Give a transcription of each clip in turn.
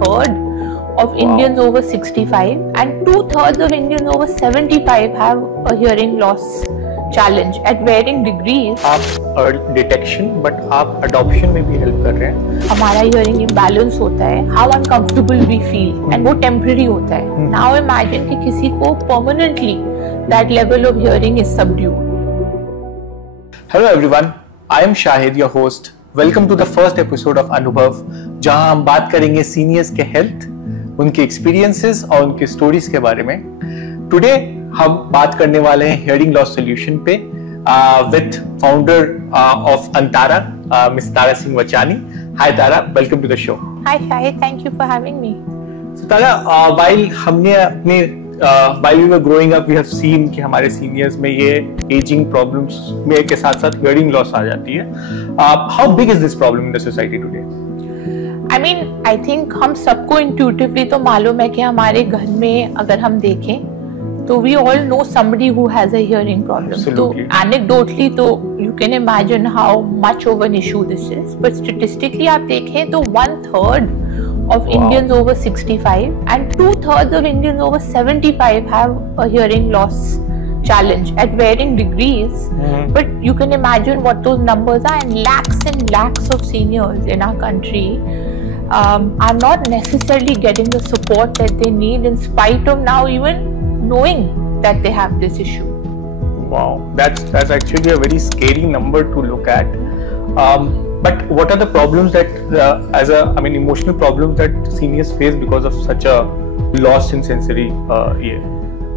1/3 of Indians over 65 and 2/3 of Indians over 75 have a hearing loss challenge at varying degrees. आप detection but आप adoption में भी help कर रहे हैं. हमारा hearing imbalance होता है, how uncomfortable we feel and वो temporary होता है. Now imagine कि किसी को permanently that level of hearing is subdued. Hello everyone, I am Shahid, your host. Welcome to the first episode of अनुभव, जहां हम बात करेंगे सीनियर्स के हेल्थ, उनके एक्सपीरियंसेस और उनके स्टोरीज के बारे में. टुडे हम बात करने वाले हैं हियरिंग लॉस सॉल्यूशन पे with founder of Antara, miss Tara Singh Vachani. Hi Tara, welcome to the show. Hi Shahid, thank you for having me. So Tara, while we were growing up, we have seen कि हमारे सीनियर्स में ये एजिंग प्रॉब्लम्स में के साथ साथ hearing loss आ जाती है. How big is this problem in the society today? I mean, I think हम सबको intuitively तो मालूम है कि हमारे घर में अगर हम देखें तो we all know somebody who has a hearing problem. Absolutely. तो anecdotally तो you can imagine how much of an issue this is. But statistically आप देखें तो 1/3 of Indians over 65 and 2/3 of Indians over 75 have a hearing loss challenge at varying degrees. But you can imagine what those numbers are, and lakhs of seniors in our country are not necessarily getting the support that they need in spite of now even knowing that they have this issue. Wow, that's actually a very scary number to look at. But what are the problems that emotional problems that seniors face because of such a loss in sensory ear?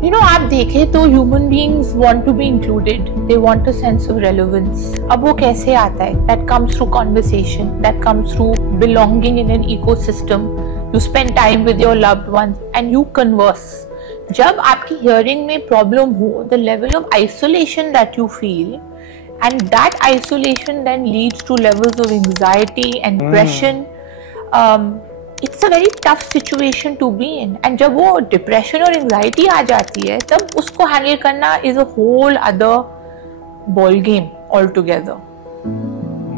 You know, आप देखें तो human beings want to be included. They want a sense of relevance. अब वो कैसे आता है? That comes through conversation. That comes through belonging in an ecosystem. You spend time with your loved ones and you converse. जब आपकी hearing में problem हो, the level of isolation that you feel, and that isolation then leads to levels of anxiety and depression. It's a very tough situation to be in. And जब वो depression और anxiety आ जाती है, तब उसको handle करना is a whole other ball game altogether.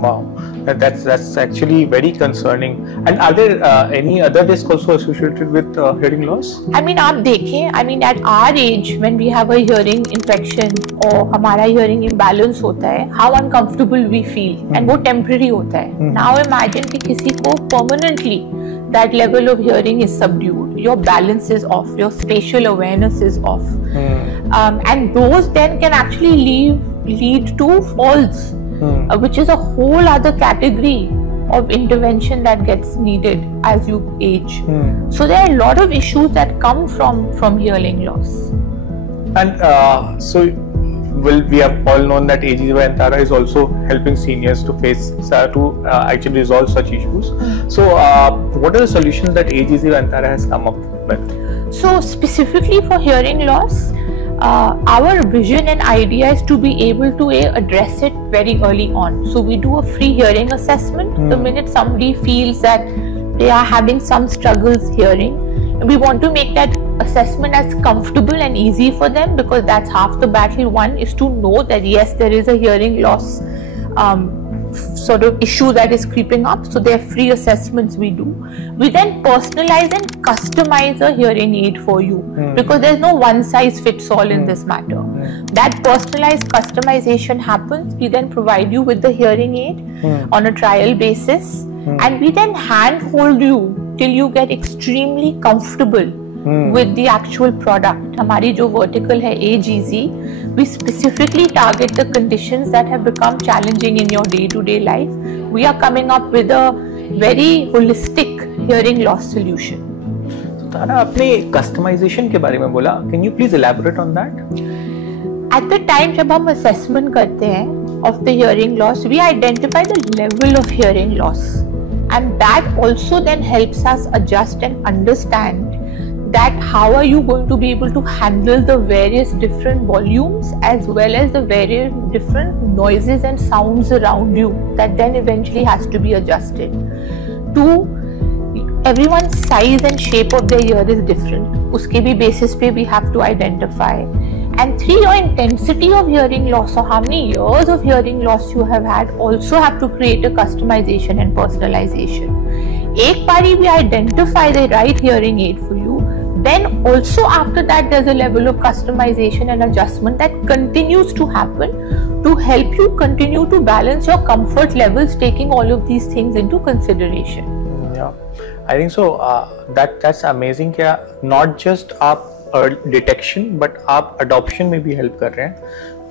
Wow, that's actually very concerning. And are there any other risks also associated with hearing loss? I mean, आप देखें, at our age when we have a hearing infection और हमारा hearing imbalance होता है, how uncomfortable we feel and वो temporary होता है. Now imagine कि किसी को permanently that level of hearing is subdued, your balance is off, your spatial awareness is off, and those then can actually lead to falls. Which is a whole other category of intervention that gets needed as you age. So there are a lot of issues that come from hearing loss. And we have all known that AGZ by Antara is also helping seniors to actually resolve such issues. So what are the solutions that AGZ by Antara has come up with? So specifically for hearing loss, our vision and idea is to be able to address it very early on. So we do a free hearing assessment the minute somebody feels that they are having some struggles hearing. We want to make that assessment as comfortable and easy for them, because that's half the battle. One is to know that yes, there is a hearing loss sort of issue that is creeping up. So there are free assessments we do. We then personalize and customize a hearing aid for you, because there's no one size fits all in this matter. That personalized customization happens. We then provide you with the hearing aid on a trial basis, and we then handhold you till you get extremely comfortable with the actual product. हमारी जो vertical है AGZ, we specifically target the conditions that have become challenging in your day-to-day life. We are coming up with a very holistic hearing loss solution. So तारा, आपने customization के बारे में बोला. Can you please elaborate on that? At the time जब हम assessment करते हैं of the hearing loss, we identify the level of hearing loss, and that also then helps us adjust and understand that how are you going to be able to handle the various different volumes as well as the various different noises and sounds around you that then eventually has to be adjusted. Everyone's size and shape of their ear is different. Uske bhi basis pe we have to identify. And 3, your intensity of hearing loss, or how many years of hearing loss you have had, also have to create a customization and personalization. एक बारी we identify the right hearing aid for you, then also after that there's a level of customization and adjustment that continues to happen to help you continue to balance your comfort levels, taking all of these things into consideration. Yeah, I think so. That's amazing. क्या not just आप detection but आप adoption में भी help कर रहे हैं,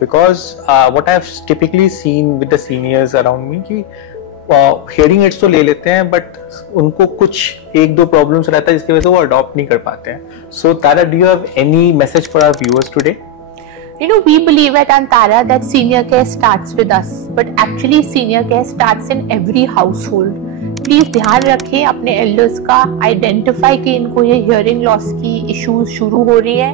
because what I've typically seen with the seniors around me कि hearing aids तो ले लेते हैं but उनको कुछ एक दो problems रहता है जिसकी वजह से वो adopt नहीं कर पाते हैं. So Tara, do you have any message for our viewers today? You know, we believe at Antara that senior care starts with us, but actually senior care starts in every household. Please ध्यान रखें अपने elders का, identify कि इनको ये hearing loss की issues शुरू हो रही है,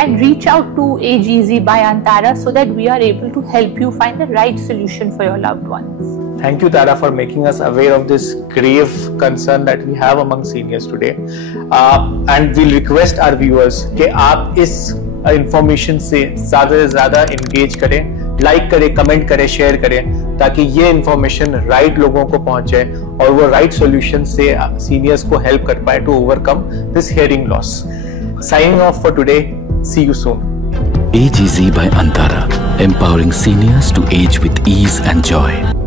and reach out to Age Easy by Antara so that we are able to help you find the right solution for your loved ones. Thank you, Tara, for making us aware of this grave concern that we have among seniors today. And we'll request our viewers कि आप इस information से ज़्यादा engage करें, like करें, comment करें, share करें, ताकि ये information right लोगों को पहुंचे और वो right solution से seniors को help कर पाए to overcome this hearing loss. Signing off for today. See you soon. Age Easy by Antara, empowering seniors to age with ease and joy.